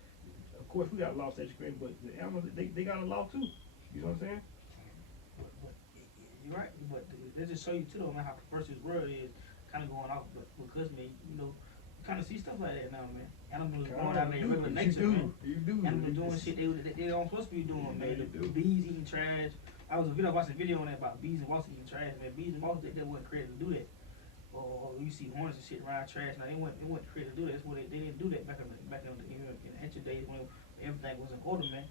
of course we got law such great, but the animals they got a law too. You know what I'm saying? But you're right, but they just show you too, man, how perverse this world is, kind of going off. But because, man, you kind of see stuff like that now, man. Animals going out in their regular nature, man. You do. Animals doing shit they don't supposed to be doing, man. The bees eating trash. I was watching a video on that about bees and wasps eating trash, man. Bees and wasps, they weren't created to do that. Or you see hornets and shit around trash. Now they weren't created to do that. That's why they didn't do that back in the ancient days when everything was in order, man.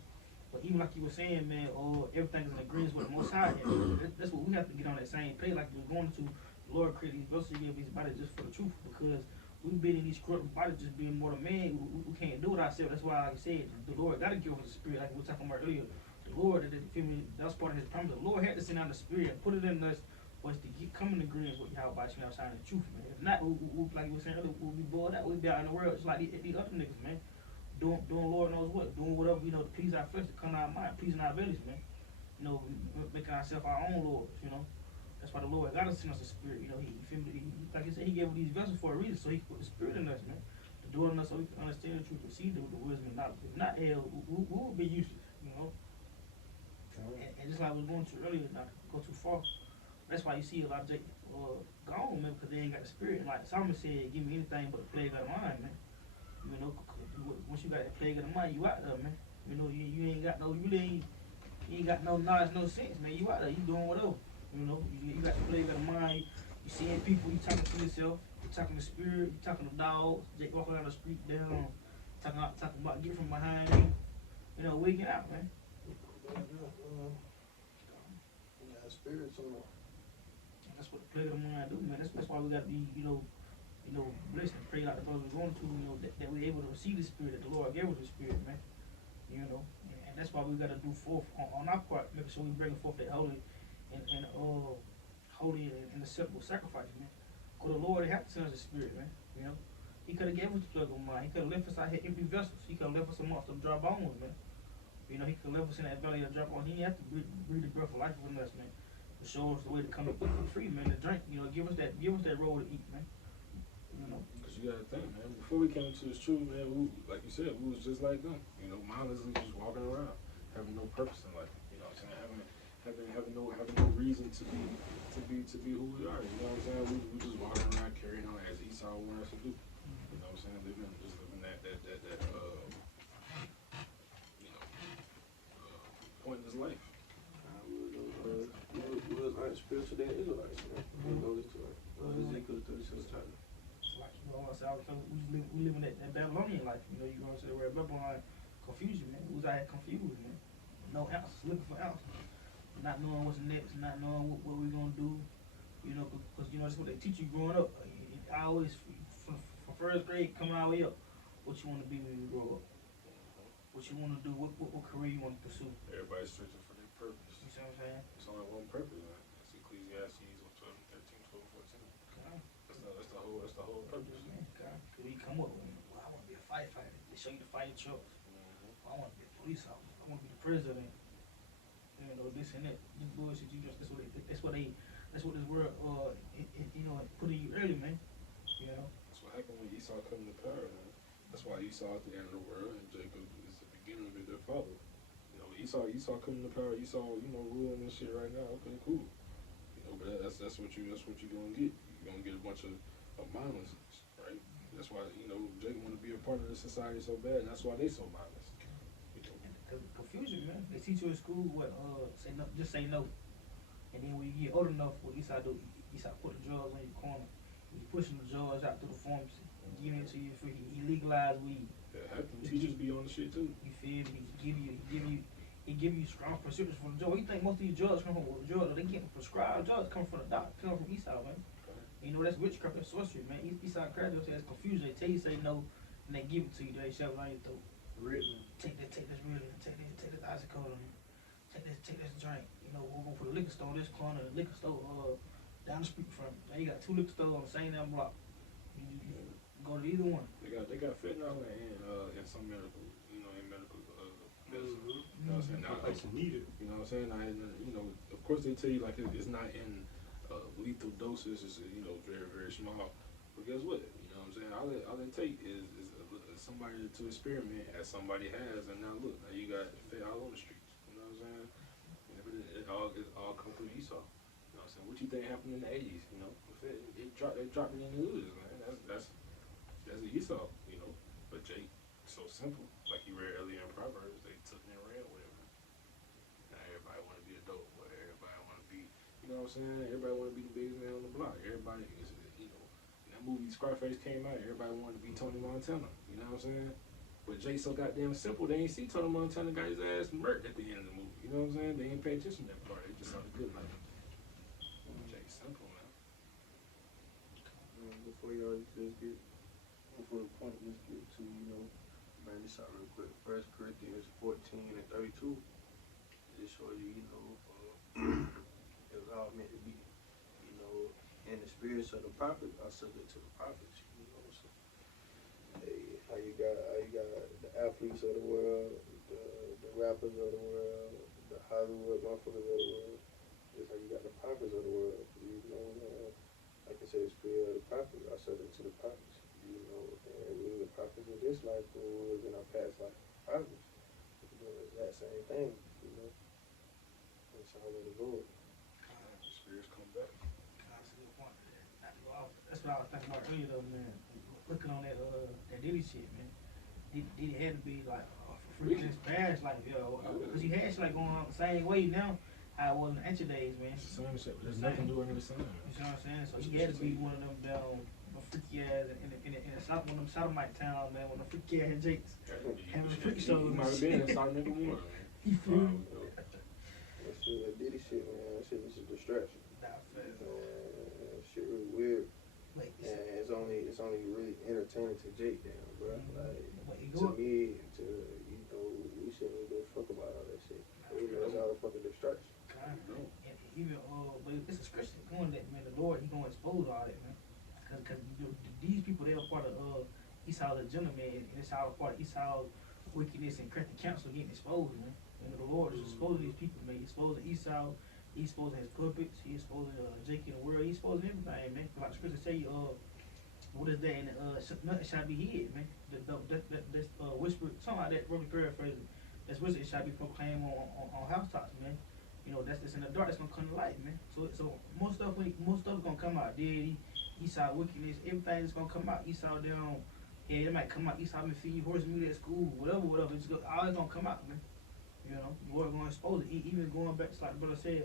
But even like you were saying, man, everything is in agreement with the Most High. That's what we have to get on that same page, like we're going to. The Lord created these vessels, give these bodies just for the truth, because we've been in these corrupt bodies just being mortal man. We can't do it ourselves. That's why, like I said, the Lord got to give us the spirit, like we were talking about earlier. The Lord, that's part of His promise. The Lord had to send out the spirit and put it in us for us to come in agreement with Yahweh outside the truth, man. If not, like we were saying earlier, we'll be bored out. We'll be out in the world just like these other niggas, man. Doing Lord knows what, doing whatever, to please our flesh, to come to our mind, pleasing our bellies, man. Making ourselves our own lords, That's why the Lord got to send us a spirit, He like I said, He gave us these vessels for a reason, so He put the spirit in us, man. To dwell in us so we can understand the truth, receive the wisdom and knowledge. If not, hell, we will be useless, And just like I was going to earlier, not to go too far, that's why you see a lot of gone, man, because they ain't got the spirit. Like Solomon said, give me anything but the plague of the mind, man. Once you got that plague of the mind, you out there, man. You ain't got no, you ain't got no knowledge, no sense, man. You out there, you doing whatever. You got the plague of the mind. You seeing people, you talking to yourself, you talking to spirit, you talking to dogs, Jake walking down the street down, talking about get from behind me. You know, wigging out, man. Yeah, spirits on. And that's what the plague of the mind do, man. That's why we gotta be, blessed and pray like the brothers we're going to, that we're able to receive the spirit, that the Lord gave us the spirit, man. You know, and that's why we gotta do forth on our part, making sure we bring forth that holy and acceptable sacrifice, man. Cause the Lord had to send us the spirit, man. You know, He could have gave us the plague of the mind. He could have left us out here empty vessels. He could have left us amongst them dry bones, man. You know, He could have left us in that valley of dry bones. He didn't have to breathe the breath of life within us, man. To show us the way to come up free, man. To drink, give us that roll to eat, man. You know. Because you gotta think, man. Before we came into this truth, man, like you said, we was just like them. You know, mindlessly just walking around, having no purpose in life. You know what I'm saying? Having no reason to be who we are. You know what I'm saying? We just walking around carrying on as Esau wanted us to do. You know what I'm saying? Living that pointless life. We was unspiritual than Israelites, man. We know this to Ezekiel 36 chapter. Like we live in that Babylonian life, you know what I'm saying? Where Babylon confusion, man. We was out here confused, man. No answers, looking for answers. Not knowing what's next, not knowing what we're gonna do. You know, because that's what they teach you growing up. I always, from first grade coming all the way up, what you want to be when you grow up. What you want to do, what career you want to pursue. Everybody's searching for their purpose. You see what I'm saying? It's only one purpose, man. It's Ecclesiastes 12, 13, 12, 14. That's the whole purpose. Because you come up with, well, I want to be a firefighter. They show you the fighting trucks. I want to be a police officer. I want to be the president. You know, this and that. This bullshit, that's what this world, put in you early, man. You know? That's what happened when Esau came to power, man. That's why Esau at the end of the world and Jacob is the beginning of their father. You know, Esau coming to power, Esau, ruling this shit right now. Okay, cool. You know, but that's what you're gonna get. You're gonna get a bunch of mindless, right? That's why, Jacob wanna be a part of the society so bad, and that's why they so mindless. Because confusion, man. They teach you in school what say no, just say no. And then when you get old enough, what Esau do? Esau put the drugs on your corner. He's pushing the drugs out through the pharmacy, giving it to you free. He legalized weed. That happens. Teachers be on the shit too. You feel me? He give you strong prescriptions for the drug. You think most of these drugs come from drugs? They get prescribed drugs come from the doctor, come from Esau, man. You know, that's witchcraft and sorcery, man. Esau crackers has confusion. They tell you say no, and they give it to you. They shove it on your throat. Written. Take this Ritalin, take this oxycodone, take this drink. We'll go for the liquor store in this corner, the liquor store down the street from. Now you got 2 liquor stores on the same damn block. You go to either one. They got fentanyl in some medical, medicine. You know what I'm saying? Now, Like some needed. you know what I'm saying? Of course they tell you like it's not in lethal doses. It's very very small. But guess what? You know what I'm saying? All they take is somebody to experiment as somebody has, and now look, now you got fed all on the streets. You know what I'm saying? It all come through Esau. You know what I'm saying? What you think happened in the 80s? They dropped it in the hood, man. That's Esau. But Jake, so simple. Like you read earlier in Proverbs, they took it and ran with it. Now everybody want to be a dope boy. Everybody want to be, you know what I'm saying? Everybody want to be the biggest man on the block. Everybody is, that movie Scarface came out, everybody wanted to be Tony Montana. You know what I'm saying? But Jay so goddamn simple, they ain't see Tony Montana got his ass murked at the end of the movie. You know what I'm saying? They ain't pay attention to that part. They just saw the good life. Jay simple, man. Before y'all just get, before the point, just get to, bring this out real quick. 1 Corinthians 14 and 32. Just show you, it was all meant to be. And the spirits of the prophets are subject to the prophets. So how you got the athletes of the world, the rappers of the world, the Hollywood motherfuckers of the world. Just how you got the prophets of the world. Like I said, the spirit of the prophets are subject to the prophets. And we were the prophets in this life, when we was in our past life prophets. It's that same thing. It's all in the Lord. The spirits come back. That's what I was thinking about earlier, though, man. Looking on that Diddy shit, man. Diddy had to be like for freaking his past life, because he had shit like going on the same way now. how it was in the ancient days, man. It's the same shit. There's nothing new under the sun, You man. see what I'm saying? So he had to be one of them down, freaky ass in the south, one of them sodomite towns, man. One of them freaky ass jakes having freak shows. He might have been in Sodom and Gomorrah, man. He flew. That shit, that Diddy shit, man. That shit was a distraction. Nah, fast. That shit really weird. Wait, And it's only really entertaining to Jake down, bro. Like, wait, to me, we shouldn't give a fuck about all that shit. It's all a fucking distraction. And even but it's a scripture going that, man, the Lord, he gonna expose all that, man. Cause these people, they are part of Esau's agenda, man, and it's all part of Esau's wickedness and crafty counsel getting exposed, man. And the Lord is exposing these people, man. He's exposing Esau, he's exposing his puppets, he's exposing Jake in the world, he's exposing everything, man. Like the scripture say, what is that? And nothing shall be hid, man. That's whispered, something like that, roughly paraphrasing. That's whispered, it shall be proclaimed on housetops, man. You know, that's in the dark, that's gonna come to light, man. So most stuff gonna come out. Daddy, Esau wickedness, everything is gonna come out. Esau down, yeah, it might come out. Esau been feeding horse meat at school, whatever. It's all gonna come out, man. You know, the Lord gonna expose it. Even going back to like the brother said,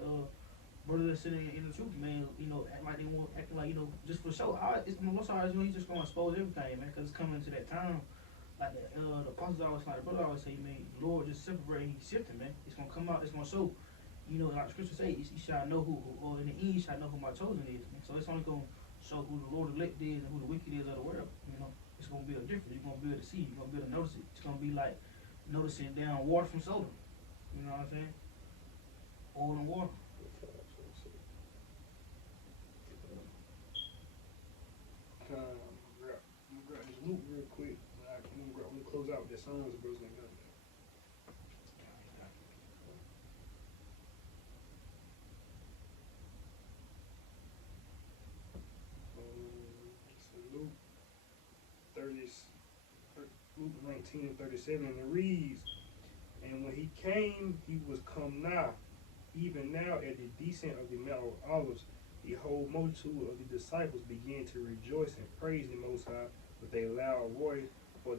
brother that's sitting in the truth, man. You know, act like they want, acting like, you know, just for show. It's most always, you know, he's just gonna expose everything, man, because it's coming to that time. Like the apostles always, like the brother always say, man, the Lord just separating, he's shifting, man. It's gonna come out. It's gonna show. You know, like the scripture say, you shall know who, or in the end, you shall know who my chosen is. Man. So it's only gonna show who the Lord elect is and who the wicked is of the world. You know, it's gonna be a difference. You're gonna be able to see. You're gonna be able to notice it. It's gonna be like noticing down water from soda. You know what I'm saying? Oil and water. I'm gonna grab this loop real quick. I'm gonna close out with this song. The brothers gonna go. Luke 30, Luke 19 and 37, and it reads, and when he came, he was come nigh, even now at the descent of the Mount of Olives, the whole multitude of the disciples began to rejoice and praise the Most High with a loud voice for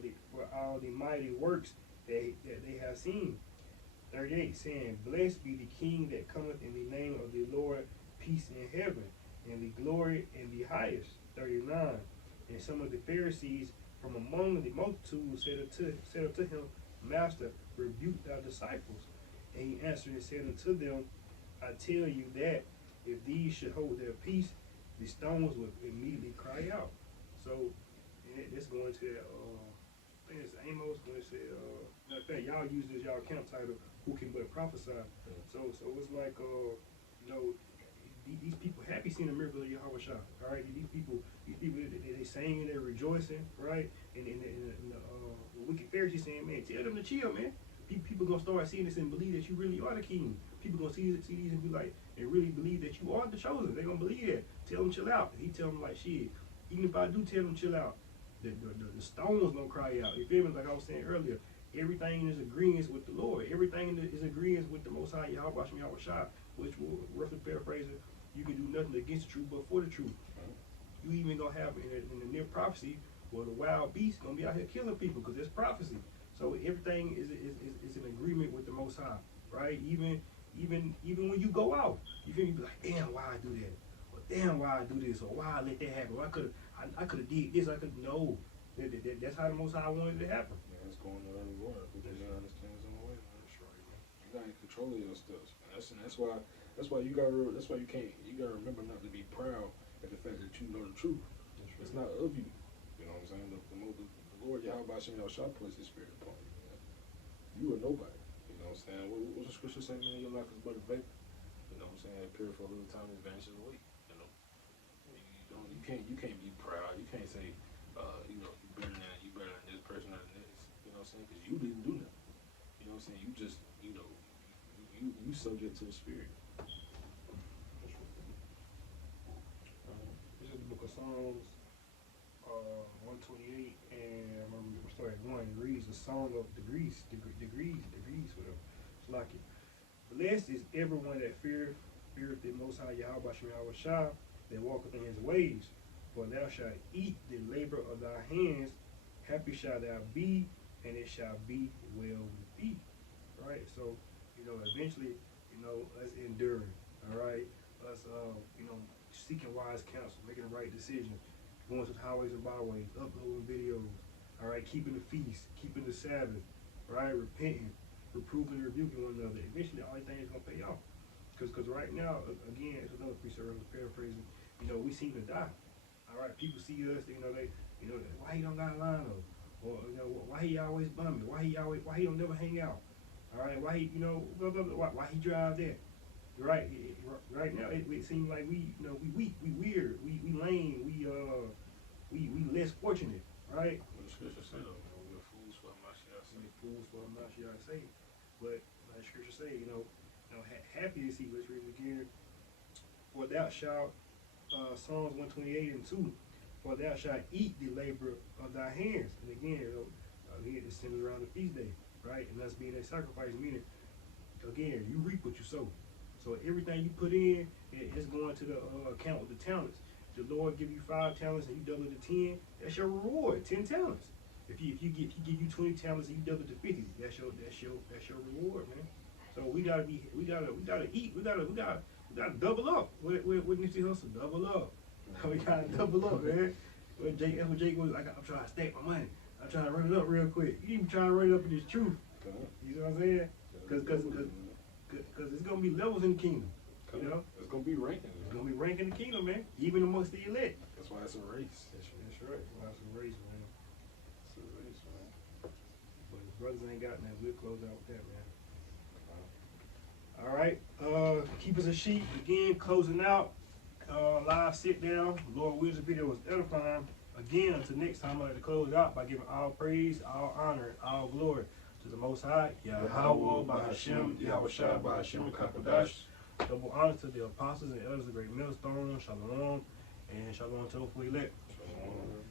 all the mighty works that they have seen. 38, saying, blessed be the King that cometh in the name of the Lord, peace in heaven, and the glory in the highest. 39, and some of the Pharisees from among the multitude said unto him, Master, rebuke thy disciples. And he answered and said unto them, I tell you that if these should hold their peace, the stones would immediately cry out. So, and it's going to that, I think it's Amos, when it said, matter of fact, y'all use this, y'all camp title, who can but prophesy. So it's like, you know, these people happy seeing the miracle of Yahweh Shah, all right? These people, they singing, they're rejoicing, right? And the wicked Pharisees saying, man, tell them to chill, man. People gonna start seeing this and believe that you really are the king. People gonna see these and be like, and really believe that you are the chosen. They gonna believe that. Tell them chill out. He tell them like, shit, even if I do tell them chill out, the stones gonna cry out. You feel me? Like I was saying earlier, everything is agreeing with the Lord. Everything is agreeing with the Most High Yahweh Shah, which will roughly paraphrase it, you can do nothing against the truth but for the truth. You even gonna have in the near prophecy where the wild beast gonna be out here killing people because it's prophecy. So everything is in agreement with the Most High, right? Even when you go out, you feel me? Be like, damn, why I do that? Or damn, why I do this? Or why I let that happen? Or I could have did this. I could no. That's how the Most High wanted it to happen. Yeah, it's going to early water. People don't understand some way. That's right, man. You gotta control your stuff, man. That's why you can't. You gotta remember not to be proud at the fact that you know the truth. It's not of you. You know what I'm saying? The Lord Yahweh Shah puts His Spirit upon you. Man. You are nobody. You know what I'm saying? What's the scripture say, man? Your life is but a vapor. You know what I'm saying? Pure for a little time and vanishes away. You know. You can't be proud. You can't say, you know, you better than this person or than this. You know what I'm saying? Because you didn't do nothing. You know what I'm saying? You just, you know, you subject to the Spirit. This is the book of Psalms, 128, and I remember we started at 1. It reads the song of degrees, whatever. It's like it. Blessed is everyone that feareth the Most High Yahweh Shah, that walketh in His ways. For thou shalt eat the labor of thy hands. Happy shall thou be, and it shall be well with thee. Right? So, you know, eventually, you know, us enduring, all right? Us, you know, seeking wise counsel, making the right decisions, going to the highways and byways, uploading videos, all right? Keeping the feast, keeping the Sabbath, right? Repenting, reproving, rebuking one another. Eventually, all these things gonna pay off. Cause right now, again, it's another precept I was paraphrasing. You know, we seem to die. All right, people see us. You know, why he don't got a line up, or you know, why he always bumming? Why he don't never hang out? All right, why he, you know, blah, blah, blah, why he drive that? Right, right now it seems like we, you know, we weak, we weird, we lame, we less fortunate, right? Well, the scripture said, we're fools for a Mashiach. We're fools for a Mashiach sake, but like scripture say, you know, happy is he. Let's read it again. For thou shalt, Psalms 128 and 2. For thou shalt eat the labor of thy hands. And again, again, it centers around the feast day, right? And us being a sacrifice, meaning, again, you reap what you sow. So everything you put in, it's going to the account with the talents. The Lord give you 5 talents and you double it to 10. That's your reward, 10 talents. If he give you 20 talents and you double it to 50, that's your reward, man. So we gotta eat. We gotta double up. What Nipsey Hussle? Double up. We gotta double up, man. That's what Jake was like. I'm trying to stack my money. I'm trying to run it up real quick. You even trying to run it up in this truth. You know what I'm saying? Cause it's gonna be levels in the kingdom. You know, it's gonna be ranking. it's gonna be ranking the kingdom, man. Even amongst the elect. That's why it's a race. That's right. That's a race, man. It's a race, man. But if brothers ain't got that, we'll close out with that, man. All right, keep us a sheet again, closing out, live sit down. Lord wills, the video was edifying. Again, until next time, I'd like to close out by giving all praise, all honor, all glory to the Most High, Yahweh, Bahashem, Yahweh Shai, Bahashem, and Kakadash. Double honor to the apostles and elders of the great millstone, Shalom, and Shalom to the elect. Shalom.